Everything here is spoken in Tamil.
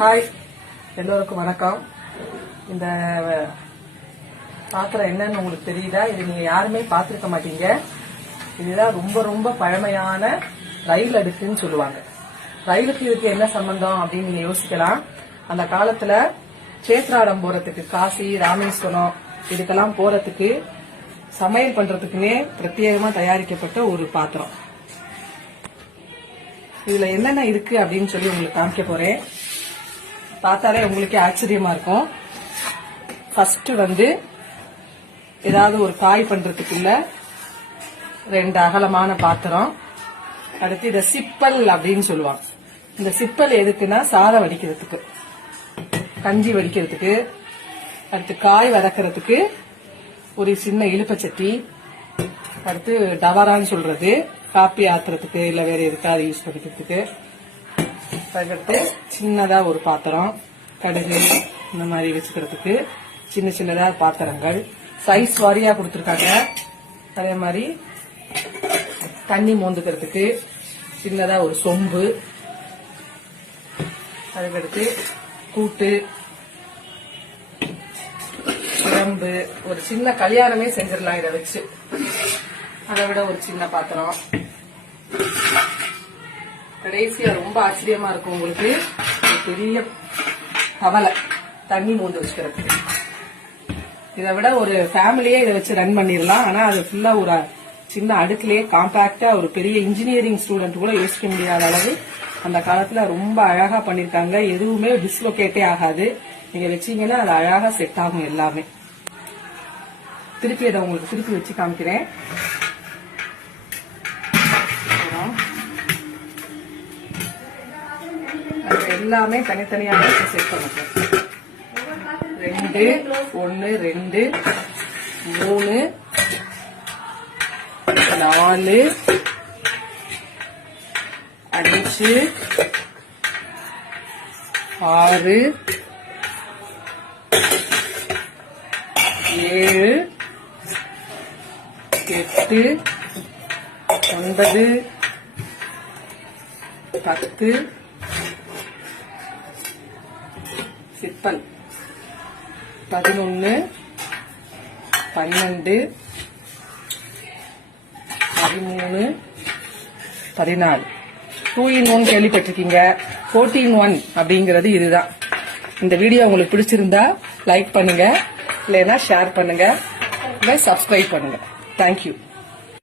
ஹாய் எல்லோருக்கும் வணக்கம். இந்த பாத்திரம் என்னன்னு உங்களுக்கு தெரியுதா? இது நீங்க யாருமே பார்த்துருக்க மாட்டீங்க. இதுதான் ரொம்ப ரொம்ப பழமையான ரயில் அடுக்குன்னு சொல்லுவாங்க. ரயிலுக்கு இதுக்கு என்ன சம்பந்தம் அப்படின்னு நீங்க யோசிக்கலாம். அந்த காலத்துல சேத்ராடம் போறதுக்கு காசி ராமேஸ்வரம் இதுக்கெல்லாம் போறதுக்கு சமையல் பண்றதுக்குன்னே பிரத்யேகமா தயாரிக்கப்பட்ட ஒரு பாத்திரம். இதுல என்னென்ன இருக்கு அப்படின்னு சொல்லி உங்களுக்கு காமிக்க போறேன். பார்த்தாலே உங்களுக்கே ஆச்சரியமா இருக்கும். ஃபர்ஸ்ட் வந்து ஏதாவது ஒரு காய் பண்றதுக்குள்ள ரெண்டு அகலமான பாத்திரம். அடுத்து இதை சிப்பல் அப்படின்னு சொல்லுவாங்க. இந்த சிப்பல் எதுக்குன்னா சாதம் வடிக்கிறதுக்கு. கஞ்சி வடிக்கிறதுக்கு. அடுத்து காய் வதக்கிறதுக்கு ஒரு சின்ன இழுப்பச்சட்டி. அடுத்து டவரான்னு சொல்றது. காப்பி ஆத்துறதுக்கு இல்ல வேற எதுக்காவது யூஸ் பண்ணிக்கிறதுக்கு. தகட்டு சின்னதா ஒரு பாத்திரம் கடுகு இந்த மாதிரி வச்சுக்கிறதுக்கு சின்ன சின்னதா பாத்திரங்கள். சைஸ் வாரியா கொடுத்துருக்காங்க. அதே மாதிரி தண்ணி மோந்துக்கிறதுக்கு சின்னதா ஒரு சொம்பு. அதுக்கடுத்து கூட்டு குழம்பு ஒரு சின்ன கல்யாணமே செஞ்சிடலாம் இதை வச்சு. அதை விட ஒரு சின்ன பாத்திரம். கடைசியா ரொம்ப ஆச்சரியமா இருக்கும் உங்களுக்கு. ஒரு பெரிய கவலை. தண்ணி மூந்து வச்சுக்கிறது இதை விட ஒரு ஃபேமிலியே இதை வச்சு ரன் பண்ணிடலாம். ஆனா அது ஃபுல்லா ஒரு சின்ன அடுக்கிலேயே காம்பாக்டா ஒரு பெரிய இன்ஜினியரிங் ஸ்டூடெண்ட் கூட யோசிக்க முடியாத அளவு அந்த காலத்துல ரொம்ப அழகா பண்ணிருக்காங்க. எதுவுமே டிஸ்லோகேட்டே ஆகாது. நீங்க வச்சீங்கன்னா அது அழகா செட் ஆகும் எல்லாமே. திருப்பி அதை உங்களுக்கு திருப்பி வச்சு காமிக்கிறேன். எல்லாமே தனித்தனியாக செட் பண்ணுறேன் ரெண்டு ஒன்னு ரெண்டு மூணு நாலு அஞ்சு ஆறு ஏழு எட்டு ஒன்பது பத்து சிப்பல் பதினொன்று பன்னெண்டு பதிமூணு பதினாலு. டூ இன் ஒன் கேள்விப்பட்டிருக்கீங்க. ஃபோர்டீன் ஒன் அப்படிங்கிறது இதுதான். இந்த வீடியோ உங்களுக்கு பிடிச்சிருந்தா லைக் பண்ணுங்க. இல்லைன்னா ஷேர் பண்ணுங்க. இல்லை சப்ஸ்கிரைப் பண்ணுங்க. தேங்க்யூ